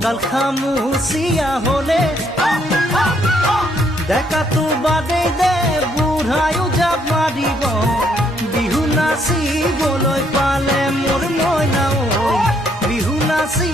কঁকাল খামুচিয়া হলে ডেকাটো বাদেই দে বুঢ়ায়ো জাপ মাৰিব বিহু নাচিবলৈ পালে মোৰ মইনা ঐ বিহু নাচি